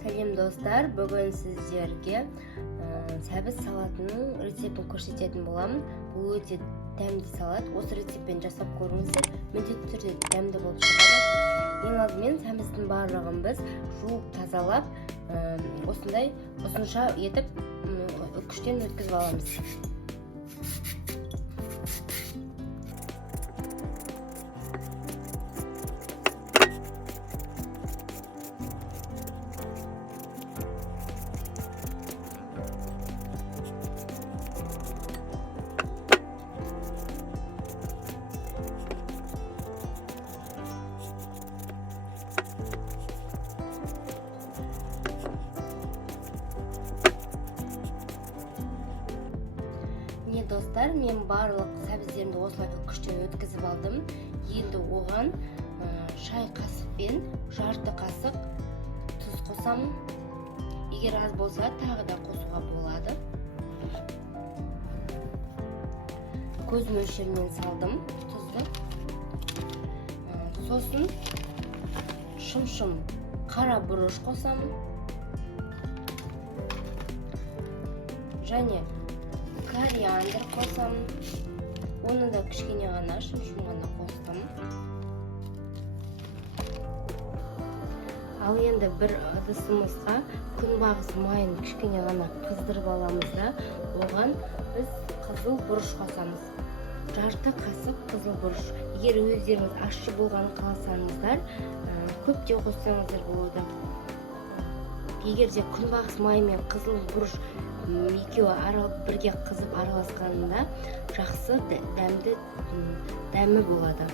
Сәлем достар, бүгін сіздерге сәбіз салатының рецептін көрсететін боламын. Бұл өте дәмді салат. Осы рецептпен жасап көріңіздер, міндетті түрде дәмді болып шығады. Ең алдымен сәбіздің барлығын біз жуып тазалап, осындай ұзынша етіп үкіштен өткізіп аламыз. Міне достар, мен барлық сәбіздерімді осылай үкіштен өткізіп алдым. Енді оған шай қасықпен жарты қасық тұз қосамын. Егер аз болса, тағы да қосуға болады. Көз мөлшерімен салдым тұзды. Сосын шым-шым қара бұрыш қосамын. Және кориандр қосамын. Оны да кішкене ғана шым-шым ғана қостым. Ал енді бір ыдысымызға күнбағыс майын кішкене ғана қыздырып аламыз да, оған біз қызыл бұрыш қосамыз. Жарты қасық қызыл бұрыш. Егер өздеріңіз ащы болғанын қаласаңыздар, көп те қоссаңыздар болады. Егер де күнбағыс майы мен қызыл бұрыш екеуі бірге қызып араласқанында жақсы дәмі болады.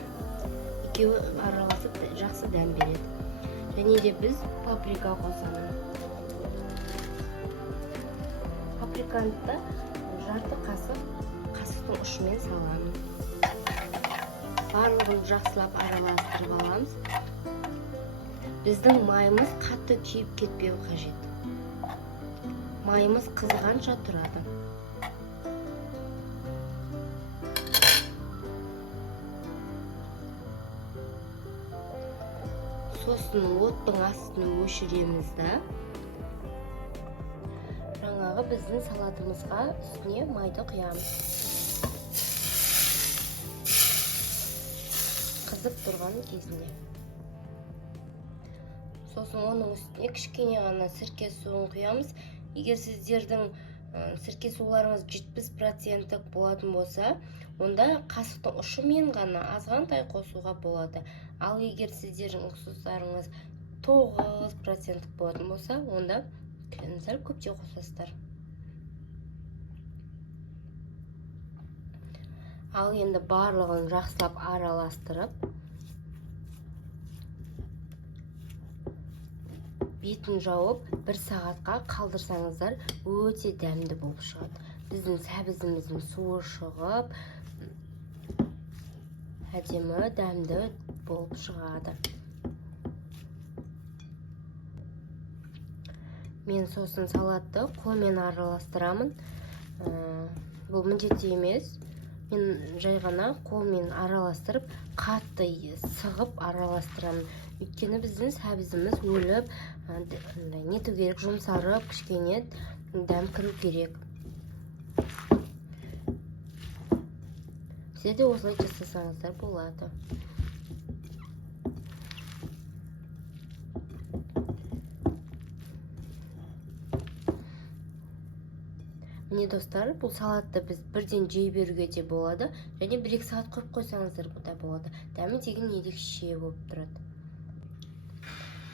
Екеуі араласып жақсы дәм береді. Және де біз паприка қосамыз. Паприканы да жарты қасықтың ұшымен саламыз. Барлығын жақсылап араластырып аламыз. Біздің майымыз қатты күйіп кетпеу қажет. Майымыз қызғанша тұрады. Сосын оттың астын өшіреміз да. Жаңағы біздің салатымызға үстіне майды құямыз. Қызып тұрған кезінде. Сосын оның үстіне кішкене ғана сірке суын құямыз. Егер сіздердің сірке суларыңыз 70% болатын болса, онда қасықтың ұшымен ғана азғантай қосуға болады. Ал егер сіздердің суларыңыз 9% болатын болса, онда сәл көптеу қосасыздар. Ал енді барлығын жақсылап араластырып, бетін жауып, 1 сағатқа қалдырсаңыздар, өте дәмді болып шығады. Біздің сәбізіміздің суы шығып, әдемі дәмді болып шығады. Мен сосын салатты қолмен араластырамын. Бұл міндетті емес. Мен жай ғана қолмен араластырып, қатты сығып араластырамын. Өйткені біздің сәбізіміз өліп, нету керек, жұмсарып, кішкене дәм кіру керек. Сіздер де осылай жасасаңыздар болады. Міне достар, бұл салатты біз бірден жей беруге де болады, және 1-2 сағат қойып қойсаңыздар да болады. Дәмі деген ерекше болып тұрады.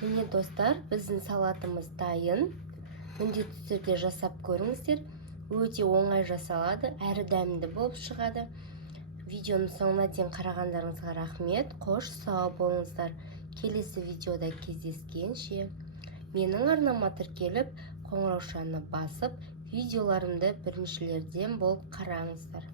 Міне достар, біздің салатымыз дайын. Міндетті түрде жасап көріңіздер. Өте оңай жасалады, әрі дәмді болып шығады. Видеоның соңына дейін қарағандарыңызға рахмет. Қош сау болыңыздар. Келесі видеода кездескенше. Менің арнама тіркеліп, қоңыраушаны басып, видеоларымды біріншілерден болып қараңыздар.